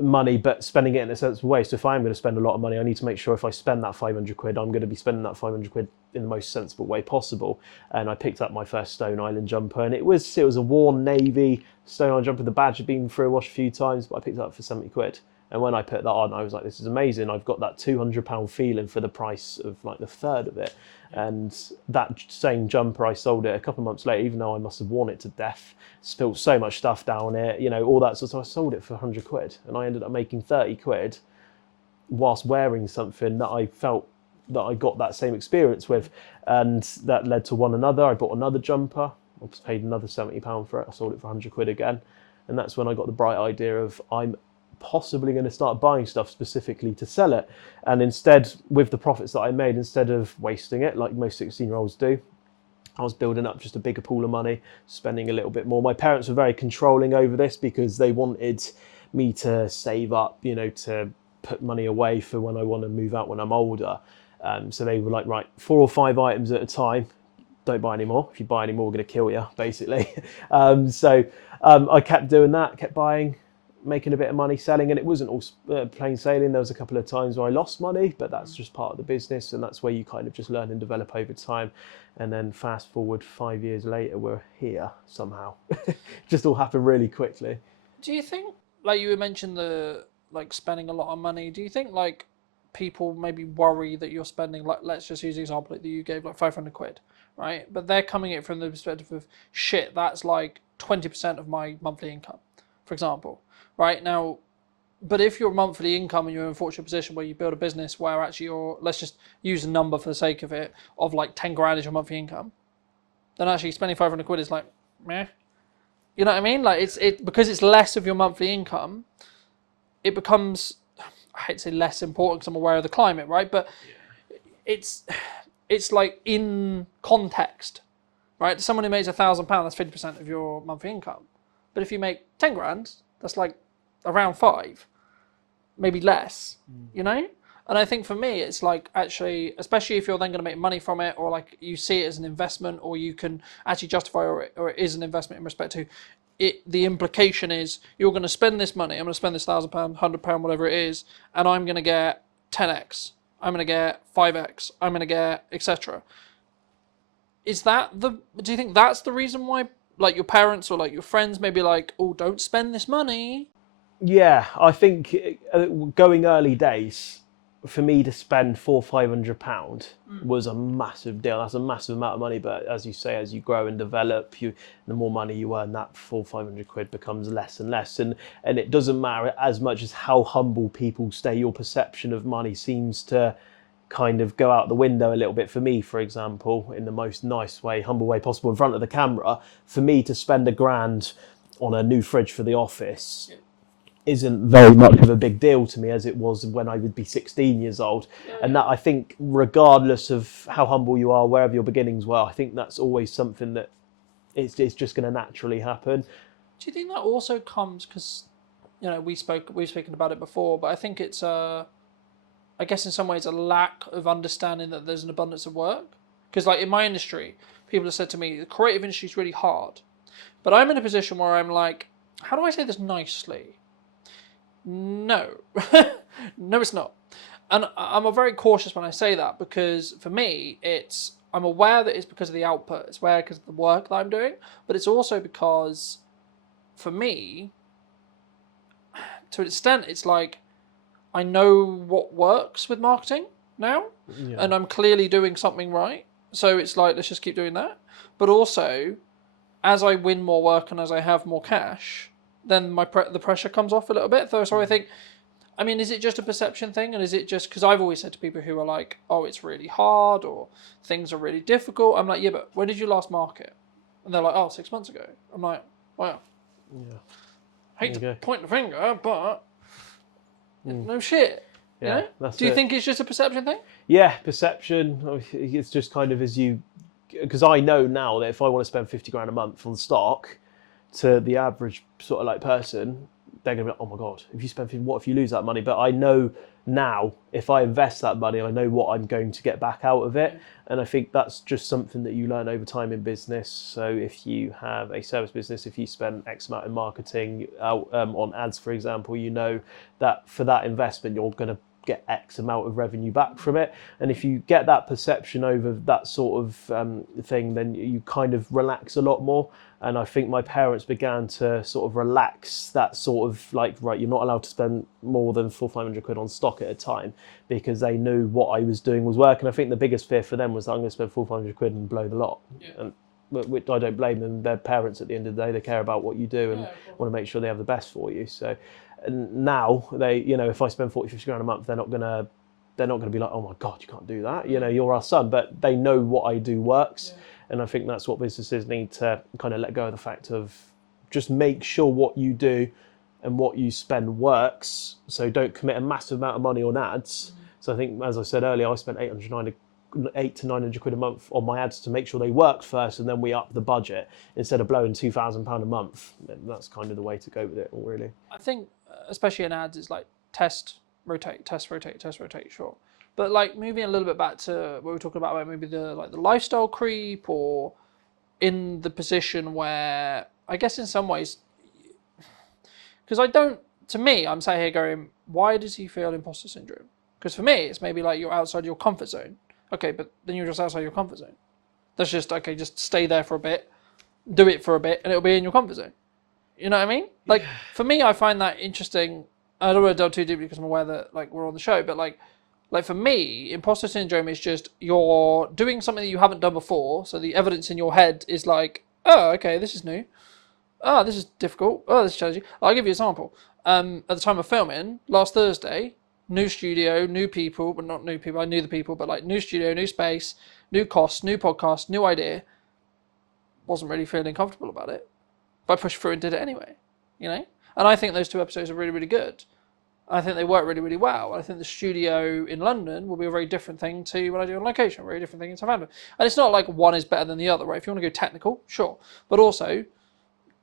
money, but spending it in a sensible way. So if I'm going to spend a lot of money, I need to make sure if I spend that 500 quid, I'm going to be spending that 500 quid in the most sensible way possible. And I picked up my first Stone Island jumper, and it was a worn navy Stone Island jumper. The badge had been through a wash a few times, but I picked it up for 70 quid. And when I put that on, I was like, this is amazing. I've got that £200 feeling for the price of like the third of it. And that same jumper, I sold it a couple of months later, even though I must have worn it to death, spilled so much stuff down it, all that. So I sold it for 100 quid, and I ended up making 30 quid whilst wearing something that I felt that I got that same experience with. And that led to one another. I bought another jumper. I paid another £70 for it. I sold it for 100 quid again. And that's when I got the bright idea of I'm possibly going to start buying stuff specifically to sell it. And instead, with the profits that I made, instead of wasting it like most 16-year-olds do, I was building up just a bigger pool of money, spending a little bit more. My parents were very controlling over this because they wanted me to save up, to put money away for when I want to move out when I'm older. So they were like, right, 4 or 5 items at a time. Don't buy any more. If you buy any more, we're going to kill you, basically. So I kept doing that, kept buying, making a bit of money, selling, and it wasn't all plain sailing. There was a couple of times where I lost money, but that's just part of the business, and that's where you kind of just learn and develop over time. And then fast forward 5 years later, we're here somehow. Just all happened really quickly. Do you think, like you mentioned spending a lot of money, do you think like people maybe worry that you're spending, like, let's just use the example that you gave, like 500 quid, right? But they're coming at it from the perspective of, shit, that's like 20% of my monthly income, for example. Right now, but if your monthly income and you're in a fortunate position where you build a business where actually let's just use a number for the sake of it, of like 10 grand is your monthly income, then actually spending 500 quid is like, meh. You know what I mean? Like because it's less of your monthly income, it becomes, I hate to say less important because I'm aware of the climate, right? But it's like in context, right? Someone who makes £1,000, that's 50% of your monthly income. But if you make 10 grand, that's like around 5, maybe less, And I think for me, it's like actually, especially if you're then going to make money from it, or like you see it as an investment, or you can actually justify, or it is an investment in respect to it. The implication is you're going to spend this money. I'm going to spend this £1,000, £100, whatever it is, and I'm going to get 10x. I'm going to get 5x. I'm going to get etc. Is that do you think that's the reason why, like, your parents or like your friends may be like, oh, don't spend this money? Yeah, I think going early days, for me to spend £400-500 was a massive deal. That's a massive amount of money. But as you say, as you grow and develop, the more money you earn, that £400-500 becomes less and less. And it doesn't matter as much as how humble people stay. Your perception of money seems to kind of go out the window a little bit. For me, for example, in the most nice way, humble way possible in front of the camera, for me to spend £1,000 on a new fridge for the office isn't very much of a big deal to me as it was when I would be 16 years old. And that, I think, regardless of how humble you are, wherever your beginnings were, I think that's always something that it's just going to naturally happen. Do you think that also comes because, we've spoken about it before, but I think it's I guess in some ways a lack of understanding that there's an abundance of work. Because like in my industry, people have said to me, the creative industry is really hard. But I'm in a position where I'm like, how do I say this nicely? No. No, it's not. And I'm very cautious when I say that, because for me, I'm aware that it's because of the output, it's aware because of the work that I'm doing, but it's also because, for me, to an extent, it's like, I know what works with marketing now, and I'm clearly doing something right. So it's like, let's just keep doing that. But also, as I win more work and as I have more cash, then the pressure comes off a little bit. So I think, is it just a perception thing? And is it just, because I've always said to people who are like, oh, it's really hard or things are really difficult. I'm like, yeah, but when did you last market? And they're like, oh, 6 months ago. I'm like, wow. Yeah. I hate to point the finger, but no shit. Yeah, Do you think it's just a perception thing? Yeah, perception. It's just kind of because I know now that if I want to spend 50 grand a month on stock, to the average sort of like person, they're going to be like, oh my God, if you spend 50, what if you lose that money? But I know now if I invest that money, I know what I'm going to get back out of it. And I think that's just something that you learn over time in business. So if you have a service business, if you spend X amount in marketing on ads, for example, you know that for that investment, you're going to get X amount of revenue back from it. And if you get that perception over that sort of thing, then you kind of relax a lot more. And I think my parents began to sort of relax that sort of like, right, you're not allowed to spend more than £400-500 on stock at a time, because they knew what I was doing was working. I think the biggest fear for them was that I'm going to spend £400-500 and blow the lot. And which I don't blame them. They're parents at the end of the day. They care about what you do and want to make sure they have the best for you. So, and now they, if I spend 40-50 grand a month, they're not going to be like, oh my God, you can't do that. You're our son. But they know what I do works. And I think that's what businesses need to kind of let go of, the fact of just make sure what you do and what you spend works. So don't commit a massive amount of money on ads. So I think, as I said earlier, I spent £800 to £900 a month on my ads to make sure they worked first, and then we upped the budget instead of blowing £2,000 a month. That's kind of the way to go with it, really. I think, especially in ads, it's like test, rotate, sure. But like moving a little bit back to what we were talking about maybe the lifestyle creep, or in the position where I guess in some ways, because to me, I'm sat here going, why does he feel imposter syndrome? Because for me, it's maybe like you're outside your comfort zone. Okay, but then you're just outside your comfort zone. That's just, okay, just stay there for a bit, do it for a bit, and it'll be in your comfort zone. You know what I mean? Like, for me, I find that interesting. I don't want to delve too deeply because I'm aware that like we're on the show, but like for me, imposter syndrome is just you're doing something that you haven't done before, so the evidence in your head is like, oh, okay, this is new. Oh, this is difficult. Oh, this is challenging. I'll give you an example. At the time of filming, last Thursday, new studio, new people, but not new people, I knew the people, but like new studio, new space, new costs, new podcast, new idea. Wasn't really feeling comfortable about it, but I pushed through and did it anyway, And I think those 2 episodes are really, really good. I think they work really, really well. I think the studio in London will be a very different thing to what I do on location, a very different thing in Southampton. And it's not like one is better than the other, right? If you want to go technical, sure. But also, in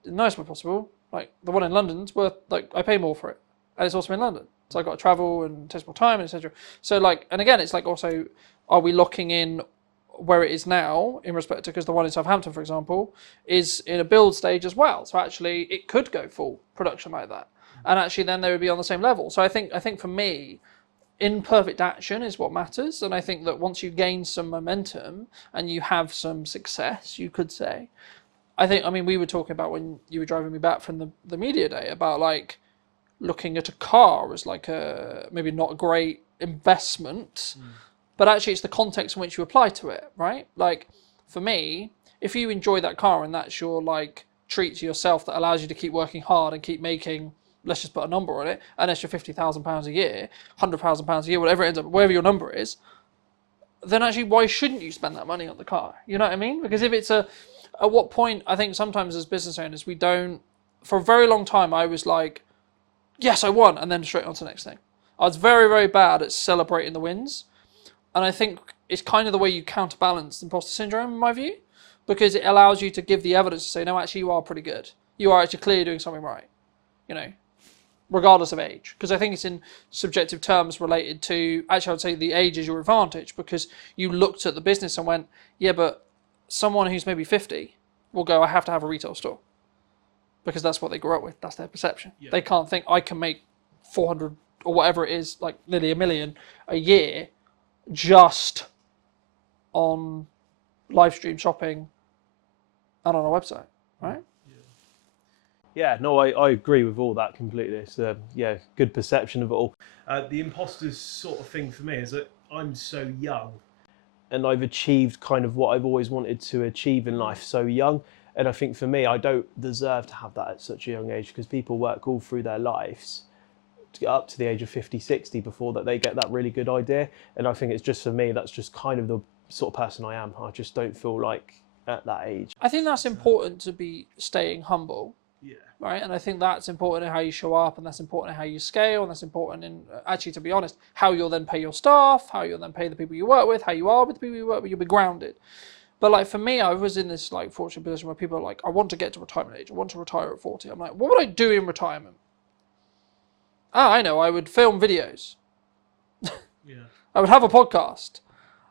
the nicest way possible, like the one in London's worth, like I pay more for it. And it's also in London. So I've got to travel and it takes more time, etc. So like, and again, it's like also, are we locking in where it is now in respect to, because the one in Southampton, for example, is in a build stage as well. So actually it could go full production like that. And actually then they would be on the same level. So I think for me, imperfect action is what matters. And I think that once you gain some momentum and you have some success, you could say, I mean, we were talking about when you were driving me back from the media day about like looking at a car as like a, maybe not a great investment, but actually it's the context in which you apply to it, right? Like for me, if you enjoy that car and that's your like treat to yourself that allows you to keep working hard and keep making, let's just put a number on it, an extra £50,000 a year, £100,000 a year, whatever it ends up, whatever your number is, then actually why shouldn't you spend that money on the car? You know what I mean? Because if it's at what point, I think sometimes as business owners, we don't, for a very long time, I was like, yes, I won, and then straight on to the next thing. I was very, very bad at celebrating the wins. And I think it's kind of the way you counterbalance imposter syndrome, in my view, because it allows you to give the evidence to say, no, actually, you are pretty good. You are actually clearly doing something right, you know, regardless of age. Because I think it's in subjective terms related to, actually, I would say the age is your advantage, because you looked at the business and went, yeah, but someone who's maybe 50 will go, I have to have a retail store. Because that's what they grew up with. That's their perception. Yeah. They can't think I can make 400 or whatever it is, like nearly $1 million a year, just on live stream shopping and on a website, right? Yeah, no, I agree with all that completely. It's good perception of it all. The imposters sort of thing for me is that I'm so young and I've achieved kind of what I've always wanted to achieve in life so young. And I think for me, I don't deserve to have that at such a young age, because people work all through their lives to get up to the age of 50, 60 before that they get that really good idea. And I think it's just for me, that's just kind of the sort of person I am. I just don't feel like at that age. I think that's important to be staying humble. Yeah. Right. And I think that's important in how you show up, and that's important in how you scale, and that's important in, actually, to be honest, how you'll then pay your staff, how you'll then pay the people you work with, how you are with the people you work with. You'll be grounded. But like for me, I was in this like fortunate position where people are like, I want to get to retirement age. I want to retire at 40. I'm like, what would I do in retirement? I know. I would film videos. Yeah. I would have a podcast.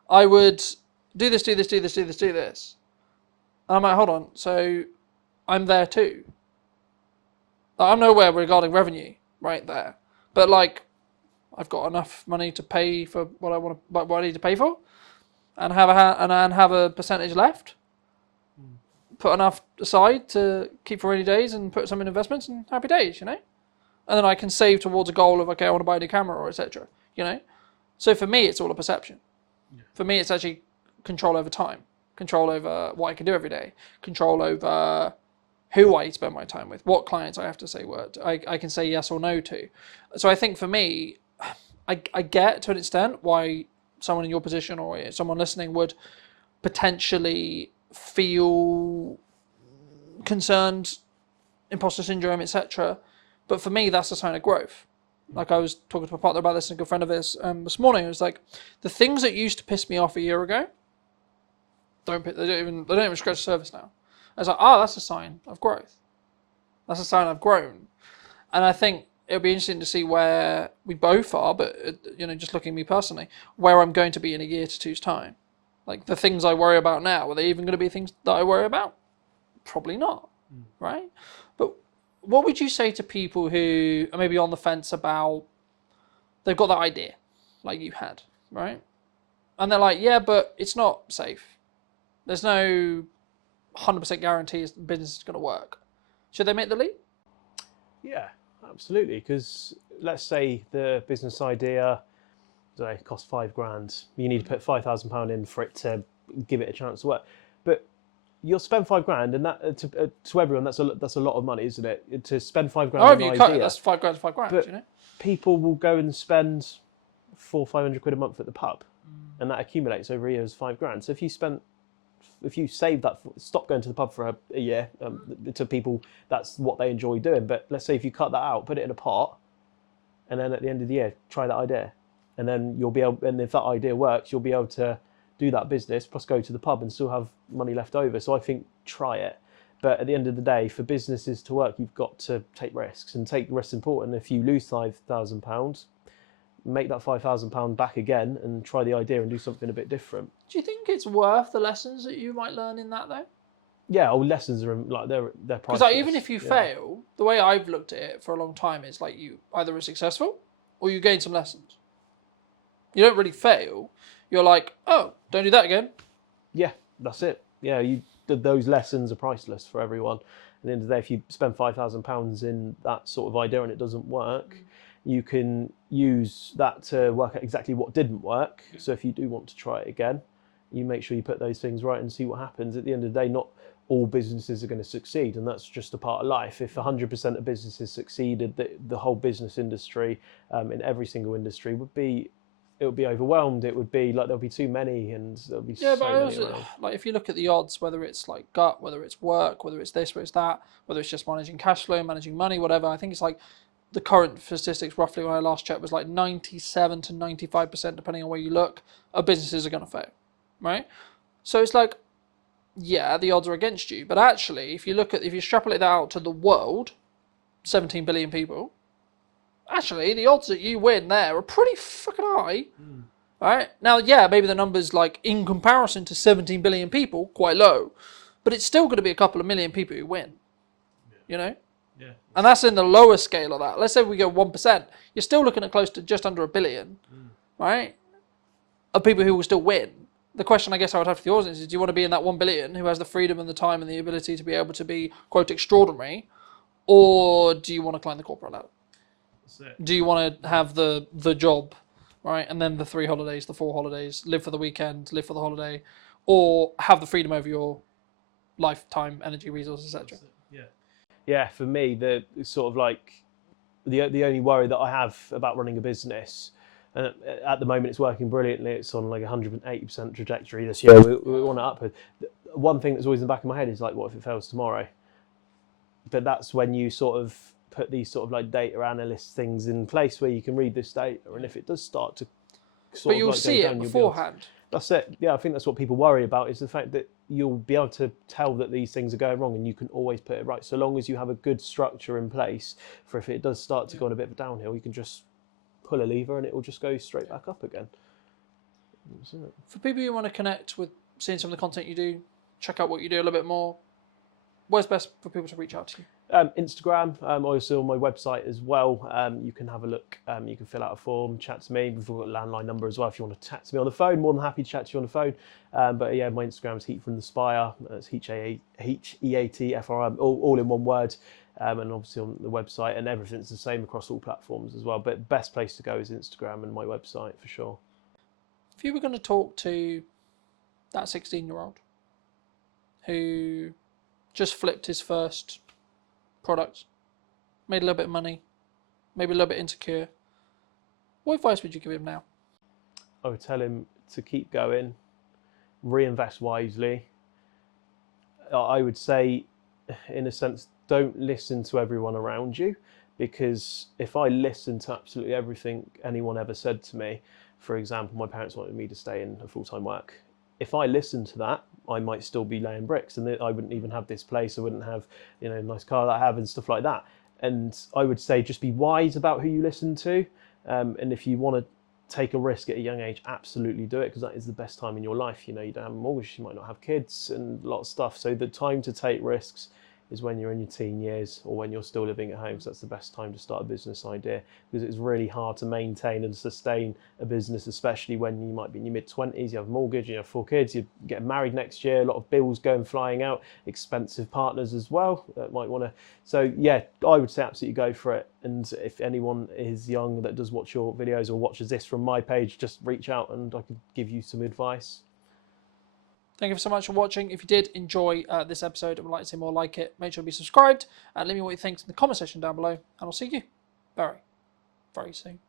I would do this. And I'm like, hold on. So I'm there too. I'm nowhere regarding revenue right there. But like, I've got enough money to pay for what I want to, what I need to pay for, and have a percentage left. Put enough aside to keep for rainy days, and put some in investments, and happy days, you know. And then I can save towards a goal of, okay, I want to buy a new camera, or etc. You know. So for me, it's all a perception. Yeah. For me, it's actually control over time, control over what I can do every day, control over who I spend my time with, what clients I have to say I can say yes or no to. So I think for me, I get to an extent why someone in your position or someone listening would potentially feel concerned, imposter syndrome, etc. But for me, that's a sign of growth. Like I was talking to my partner about this and a good friend of his this morning. It was like, the things that used to piss me off a year ago, they don't even scratch the surface now. I was like, that's a sign of growth. That's a sign I've grown. And I think it'll be interesting to see where we both are, but just looking at me personally, where I'm going to be in a year to two's time. Like the things I worry about now, are they even going to be things that I worry about? Probably not, right? But what would you say to people who are maybe on the fence about, they've got that idea, like you had, right? And they're like, yeah, but it's not safe. There's no 100% guarantee the business is going to work. Should they make the leap? Yeah, absolutely. Because let's say the business idea, costs £5,000. You need to put £5,000 in for it to give it a chance to work. But you'll spend £5,000, and that to everyone that's a lot of money, isn't it? To spend £5,000 on an idea. That's £5,000, £5,000. But you know, people will go and spend £400-500 a month at the pub, and that accumulates over a year as £5,000. So if you save that, stop going to the pub for a year, to people, that's what they enjoy doing. But let's say if you cut that out, put it in a pot, and then at the end of the year, try that idea. And then you'll be able, and if that idea works, you'll be able to do that business, plus go to the pub and still have money left over. So I think try it. But at the end of the day, for businesses to work, you've got to take risks, and take risks important. If you lose £5,000, make that £5,000 back again and try the idea and do something a bit different. Do you think it's worth the lessons that you might learn in that though? Yeah, all lessons are like they're Because priceless. like, even if you fail, the way I've looked at it for a long time is like you either are successful or you gain some lessons. You don't really fail. You're like, oh, don't do that again. Yeah, that's it. Yeah, those lessons are priceless for everyone. At the end of the day, if you spend £5,000 in that sort of idea and it doesn't work, you can use that to work out exactly what didn't work. So if you do want to try it again, you make sure you put those things right and see what happens. At the end of the day, not all businesses are going to succeed, and that's just a part of life. If 100% of businesses succeeded, the whole business industry, in every single industry, would be overwhelmed. It would be like there'll be too many, and there'll be so many around. Like if you look at the odds, whether it's like gut, whether it's work, whether it's this, whether it's that, whether it's just managing cash flow, managing money, whatever. I think it's like the current statistics, roughly when I last checked, was like 97 to 95%, depending on where you look, of businesses are going to fail, right? So it's like, yeah, the odds are against you, but actually, if you extrapolate that out to the world, 17 billion people, actually, the odds that you win there are pretty fucking high. Right? Now, yeah, maybe the numbers, like, in comparison to 17 billion people, quite low. But it's still going to be a couple of million people who win. You know? Yeah. And that's in the lower scale of that. Let's say we go 1%. You're still looking at close to just under 1 billion, right? Of people who will still win. The question I guess I would have for the audience is, do you want to be in that 1 billion who has the freedom and the time and the ability to be able to be, quote, extraordinary? Or do you want to climb the corporate ladder? Do you want to have the job, right? And then the 3 holidays, the 4 holidays, live for the weekend, live for the holiday, or have the freedom over your lifetime, energy, resources, etc.? Yeah, for me, the sort of like the only worry that I have about running a business, and at the moment it's working brilliantly. It's on like 180% trajectory this year. We want to up it. One thing that's always in the back of my head is like, what if it fails tomorrow? But that's when you sort of put these sort of like data analyst things in place where you can read this data, and if it does start to but you'll see it beforehand. That's it. Yeah, I think that's what people worry about, is the fact that you'll be able to tell that these things are going wrong, and you can always put it right. So long as you have a good structure in place for if it does start to go on a bit of a downhill, you can just pull a lever and it will just go straight back up again. For people who want to connect with seeing some of the content you do, check out what you do a little bit more, where's best for people to reach out to you? Instagram, also on my website as well. You can have a look, you can fill out a form, chat to me. We've got a landline number as well if you want to chat to me on the phone. More than happy to chat to you on the phone. But yeah, my Instagram is Heat From The Spire. It's HEATFRM, all in one word. And obviously on the website, and everything's the same across all platforms as well. But best place to go is Instagram and my website for sure. If you were going to talk to that 16-year-old who just flipped his first product, made a little bit of money, maybe a little bit insecure, what advice would you give him now? I would tell him to keep going, reinvest wisely. I would say, in a sense, don't listen to everyone around you, because if I listened to absolutely everything anyone ever said to me, for example, my parents wanted me to stay in a full-time work. If I listened to that, I might still be laying bricks, and I wouldn't even have this place. I wouldn't have, a nice car that I have and stuff like that. And I would say just be wise about who you listen to. And if you want to take a risk at a young age, absolutely do it, because that is the best time in your life. You don't have a mortgage, you might not have kids and a lot of stuff. So the time to take risks is when you're in your teen years, or when you're still living at home. So that's the best time to start a business idea, because it's really hard to maintain and sustain a business, especially when you might be in your mid-20s, you have a mortgage, you have 4 kids, you're getting married next year, a lot of bills going flying out, expensive partners as well that might want to. So yeah, I would say absolutely go for it. And if anyone is young that does watch your videos or watches this from my page, just reach out and I could give you some advice. Thank you so much for watching. If you did enjoy this episode and would like to see more like it, make sure to be subscribed and let me know what you think in the comment section down below. And I'll see you very, very soon.